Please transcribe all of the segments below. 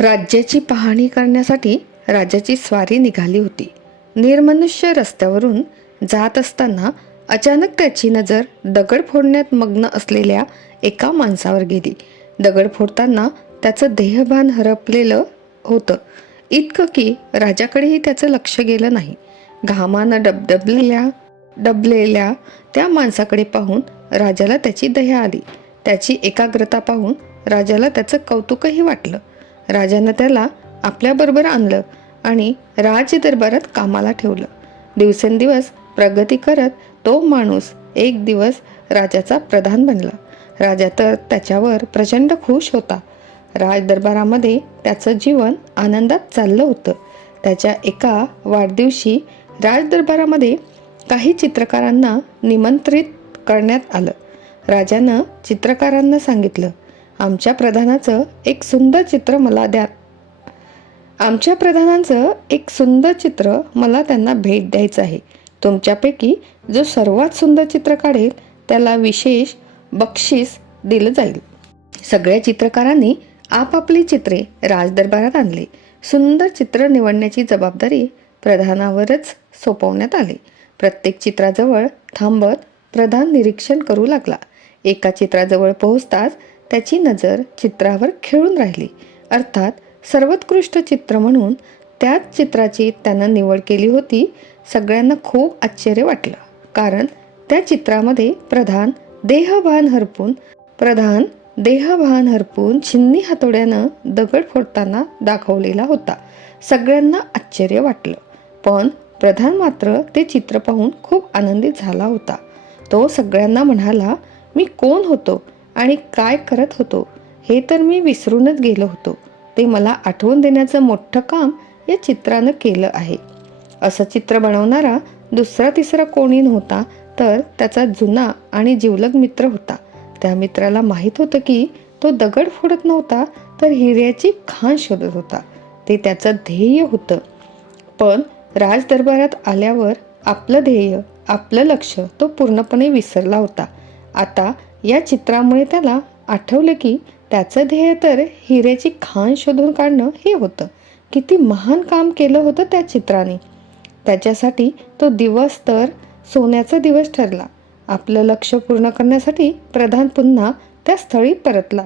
राज्याची पाहणी करण्यासाठी राजाची स्वारी निघाली होती. निर्मनुष्य रस्त्यावरून जात असताना अचानक त्याची नजर दगड फोडण्यात मग्न असलेल्या एका माणसावर गेली. दगड फोडताना त्याचं देहभान हरपलेलं होतं. इतकं की राजाकडेही त्याचं लक्ष गेलं नाही. घामानं डबडबलेल्या डबलेल्या त्या माणसाकडे पाहून राजाला त्याची दया आली. त्याची एकाग्रता पाहून राजाला त्याचं कौतुकही वाटलं. राजानं त्याला आपल्याबरोबर आणलं आणि राज दरबारात कामाला ठेवलं. दिवसेंदिवस प्रगती करत तो माणूस एक दिवस राजाचा प्रधान बनला. राजा तर त्याच्यावर प्रचंड खुश होता. राज दरबारामध्ये त्याचं जीवन आनंदात चाललं होतं. त्याच्या एका वाढदिवशी राज दरबारामध्ये काही चित्रकारांना निमंत्रित करण्यात आलं. राजानं चित्रकारांना सांगितलं आमच्या प्रधानाचं एक सुंदर चित्र मला द्या. आमच्या प्रधानांचं एक सुंदर चित्र मला त्यांना भेट द्यायचं आहे. तुमच्यापैकी जो सर्वात सुंदर चित्र काढेल त्याला विशेष बक्षीस दिलं जाईल. सगळ्या चित्रकारांनी आपापली चित्रे राजदरबारात आणली. सुंदर चित्र निवडण्याची जबाबदारी प्रधानावरच सोपवण्यात आली. प्रत्येक चित्राजवळ थांबत प्रधान निरीक्षण करू लागला. एका चित्राजवळ पोहोचताच त्याची नजर चित्रावर खेळून राहिली. अर्थात सर्वोत्कृष्ट चित्र म्हणून त्याच चित्राची त्यानं निवड केली होती सगळ्यांना खूप आश्चर्य वाटलं. कारण त्या चित्रामध्ये प्रधान देहभान हरपून प्रधान देहभान हरपून छिन्नी हातोड्यानं दगड फोडताना दाखवलेला होता. सगळ्यांना आश्चर्य वाटलं. पण प्रधान मात्र ते चित्र पाहून खूप आनंदित झाला होता. तो सगळ्यांना म्हणाला मी कोण होतो? आणि काय करत होतो हे तर मी विसरूनच गेलो होतो. ते मला आठवून देण्याचं मोठं काम या चित्रानं केलं आहे. असं चित्र बनवणारा दुसरा तिसरा कोणी नव्हता तर त्याचा जुना आणि जिवलग मित्र होता. त्या मित्राला माहीत होतं की तो दगड फोडत नव्हता तर हिऱ्याची खाण शोधत होता. ते त्याचं ध्येय होतं. पण राजदरबारात आल्यावर आपलं ध्येय आपलं लक्ष तो पूर्णपणे विसरला होता. आता या चित्रामुळे त्याला आठवलं की त्याचं ध्येय तर हिऱ्याची खाण शोधून काढणं हे होतं. किती महान काम केलं होतं त्या चित्राने. त्याच्यासाठी तो दिवस तर सोन्याचा दिवस ठरला. आपलं लक्ष पूर्ण करण्यासाठी प्रधान पुन्हा त्या स्थळी परतला.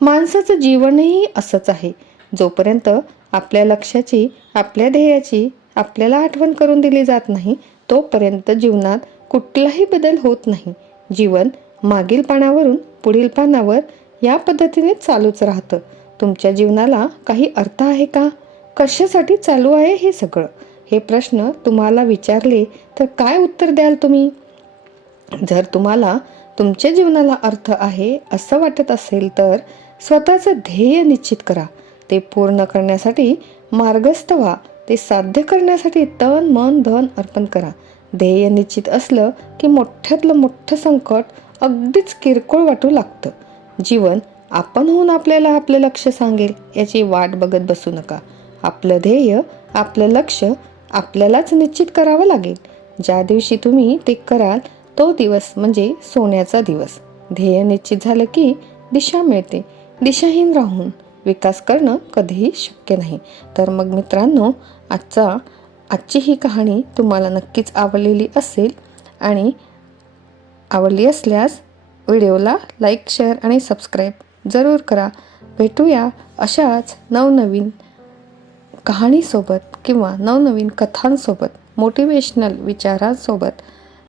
माणसाचं जीवनही असंच आहे. जोपर्यंत आपल्या लक्षाची आपल्या ध्येयाची आपल्याला आठवण करून दिली जात नाही तोपर्यंत जीवनात कुठलाही बदल होत नाही. जीवन मागील पानावरून पुढील पानावर या पद्धतीने चालूच राहतं. तुमच्या जीवनाला काही अर्थ आहे का? कशासाठी चालू आहे हे सगळं? हे प्रश्न तुम्हाला विचारले तर काय उत्तर द्याल तुम्ही? जर तुम्हाला तुमच्या जीवनाला अर्थ आहे असं वाटत असेल तर स्वतःचं ध्येय निश्चित करा. ते पूर्ण करण्यासाठी मार्गस्थ व्हा. ते साध्य करण्यासाठी तन मन धन अर्पण करा. ध्येय निश्चित असलं की मोठ्यातलं मोठं संकट अगदीच किरकोळ वाटू लागतं. जीवन आपण होऊन आपल्याला आपलं लक्ष सांगेल याची वाट बघत बसू नका. आपलं ध्येय आपलं लक्ष आपल्यालाच निश्चित करावं लागेल. ज्या दिवशी तुम्ही ते कराल तो दिवस म्हणजे सोन्याचा दिवस. ध्येय निश्चित झालं की दिशा मिळते. दिशाहीन राहून विकास करणं कधीही शक्य नाही. तर मग मित्रांनो आजचा आजची ही कहाणी तुम्हाला नक्कीच आवडलेली असेल आणि आवडली असल्यास व्हिडिओला लाईक शेअर आणि सबस्क्राईब जरूर करा. भेटूया अशाच नवनवीन कहाणीसोबत किंवा नवनवीन कथांसोबत मोटिवेशनल विचारांसोबत.